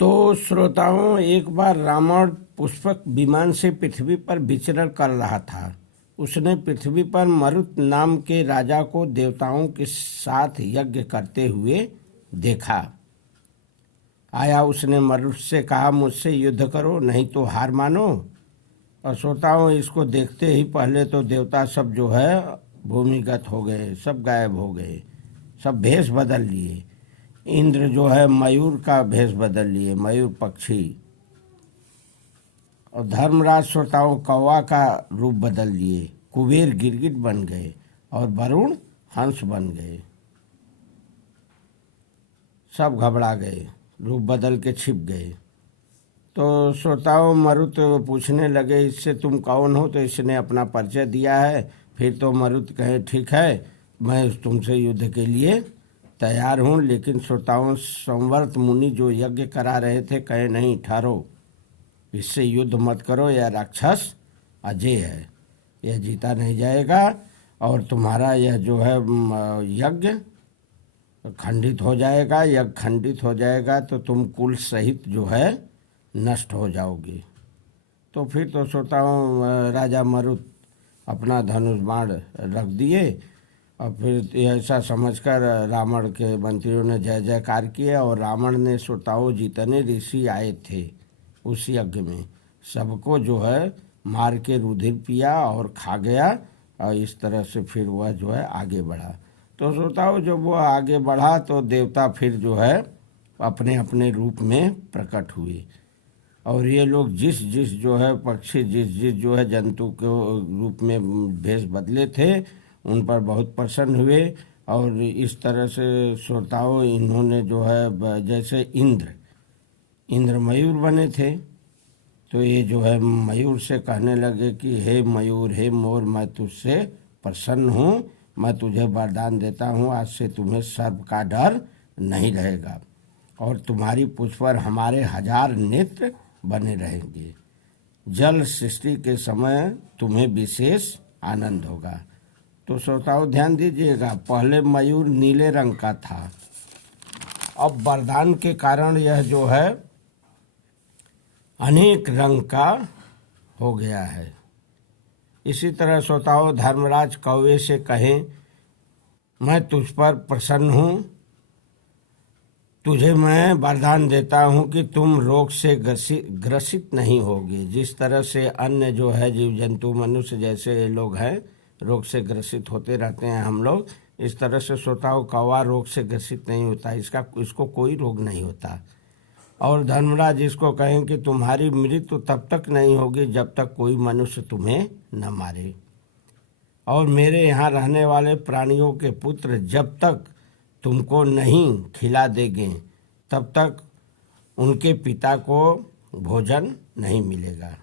तो श्रोताओं, एक बार रावण पुष्पक विमान से पृथ्वी पर विचरण कर रहा था। उसने पृथ्वी पर मरुत नाम के राजा को देवताओं के साथ यज्ञ करते हुए देखा। आया, उसने मरुत से कहा, मुझसे युद्ध करो, नहीं तो हार मानो। और श्रोताओं, इसको देखते ही पहले तो देवता सब जो है भूमिगत हो गए, सब गायब हो गए, सब भेष बदल लिए। इंद्र जो है मयूर का भेष बदल लिए, मयूर पक्षी। और धर्मराज श्रोताओं कौवा का रूप बदल लिए, कुबेर गिरगिट बन गए और वरुण हंस बन गए। सब घबरा गए, रूप बदल के छिप गए। तो श्रोताओं मरुत पूछने लगे, इससे तुम कौन हो? तो इसने अपना परिचय दिया है। फिर तो मरुत कहे, ठीक है, मैं तुमसे युद्ध के लिए तैयार हूँ। लेकिन श्रोताओं संवर्त मुनि जो यज्ञ करा रहे थे कहे, नहीं, ठहरो, इससे युद्ध मत करो, यह राक्षस अजय है, यह जीता नहीं जाएगा और तुम्हारा यह जो है यज्ञ खंडित हो जाएगा। यज्ञ खंडित हो जाएगा तो तुम कुल सहित जो है नष्ट हो जाओगे। तो फिर तो श्रोताओं राजा मरुत अपना धनुष बाण रख दिए और फिर ऐसा समझकर रावण के मंत्रियों ने जय जयकार किया। और रावण ने श्रोताओं जितने ऋषि आए थे उस यज्ञ में सबको जो है मार के रुधिर पिया और खा गया। और इस तरह से फिर वह जो है आगे बढ़ा। तो श्रोताओं जब वो आगे बढ़ा तो देवता फिर जो है अपने अपने रूप में प्रकट हुए। और ये लोग जिस जिस जो है पक्षी, जिस जिस जो है जंतु के रूप में भेष बदले थे उन पर बहुत प्रसन्न हुए। और इस तरह से श्रोताओं इन्होंने जो है जैसे इंद्र मयूर बने थे तो ये जो है मयूर से कहने लगे कि हे मयूर, हे मोर, मैं तुझसे प्रसन्न हूँ, मैं तुझे वरदान देता हूँ, आज से तुम्हें सर्प का डर नहीं रहेगा और तुम्हारी पूंछ पर हमारे 1000 नेत्र बने रहेंगे। जल सृष्टि के समय तुम्हें विशेष आनंद होगा। तो श्रोताओं ध्यान दीजिएगा, पहले मयूर नीले रंग का था, अब वरदान के कारण यह जो है अनेक रंग का हो गया है। इसी तरह श्रोताओं धर्मराज कौवे से कहें, मैं तुझ पर प्रसन्न हूँ, तुझे मैं वरदान देता हूँ कि तुम रोग से ग्रसित नहीं होगे। जिस तरह से अन्य जो है जीव जंतु मनुष्य जैसे लोग हैं रोग से ग्रसित होते रहते हैं हम लोग, इस तरह से श्रोताओं कौवा रोग से ग्रसित नहीं होता, इसको कोई रोग नहीं होता। और धर्मराज इसको कहें कि तुम्हारी मृत्यु तब तक नहीं होगी जब तक कोई मनुष्य तुम्हें न मारे। और मेरे यहाँ रहने वाले प्राणियों के पुत्र जब तक तुमको नहीं खिला देंगे तब तक उनके पिता को भोजन नहीं मिलेगा।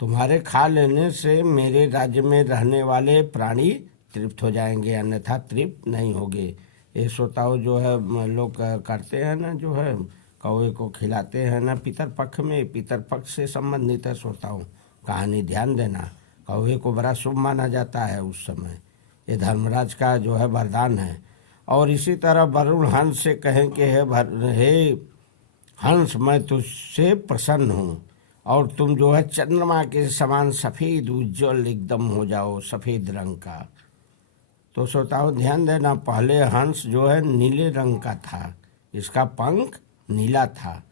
तुम्हारे खा लेने से मेरे राज्य में रहने वाले प्राणी तृप्त हो जाएंगे, अन्यथा तृप्त नहीं होंगे। ये श्रोताओं जो है लोग करते हैं ना, जो है कौवे को खिलाते हैं ना पितरपक्ष में, पितरपक्ष से संबंधित है श्रोताओं कहानी, ध्यान देना। कौवे को बड़ा शुभ माना जाता है उस समय, ये धर्मराज का जो है वरदान है। और इसी तरह वरुण हंस से कहें कि हे हंस, मैं तुझसे प्रसन्न हूँ और तुम जो है चंद्रमा के समान सफ़ेद उज्जवल एकदम हो जाओ, सफ़ेद रंग का। तो श्रोताओं ध्यान देना, पहले हंस जो है नीले रंग का था, इसका पंख नीला था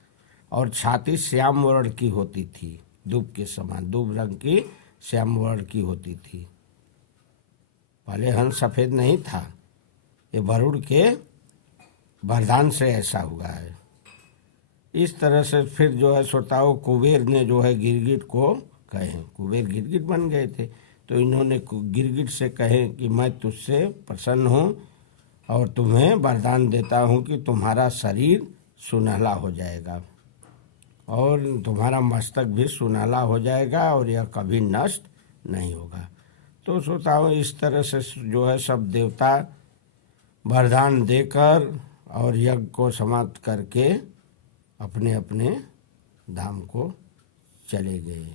और छाती श्याम वर्ण की होती थी, दूब के समान, दूब रंग की श्याम वर्ण की होती थी। पहले हंस सफ़ेद नहीं था, ये वरुण के वरदान से ऐसा हुआ है। इस तरह से फिर जो है श्रोताओं कुबेर ने जो है गिरगिट को कहे, कुबेर गिरगिट बन गए थे, तो इन्होंने गिरगिट से कहे कि मैं तुझसे प्रसन्न हूँ और तुम्हें वरदान देता हूँ कि तुम्हारा शरीर सुनहला हो जाएगा और तुम्हारा मस्तक भी सुनहला हो जाएगा और यह कभी नष्ट नहीं होगा। तो श्रोताओं इस तरह से जो है सब देवता वरदान देकर और यज्ञ को समाप्त करके अपने अपने धाम को चले गए।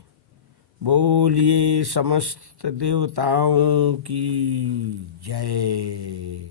बोलिए समस्त देवताओं की जय।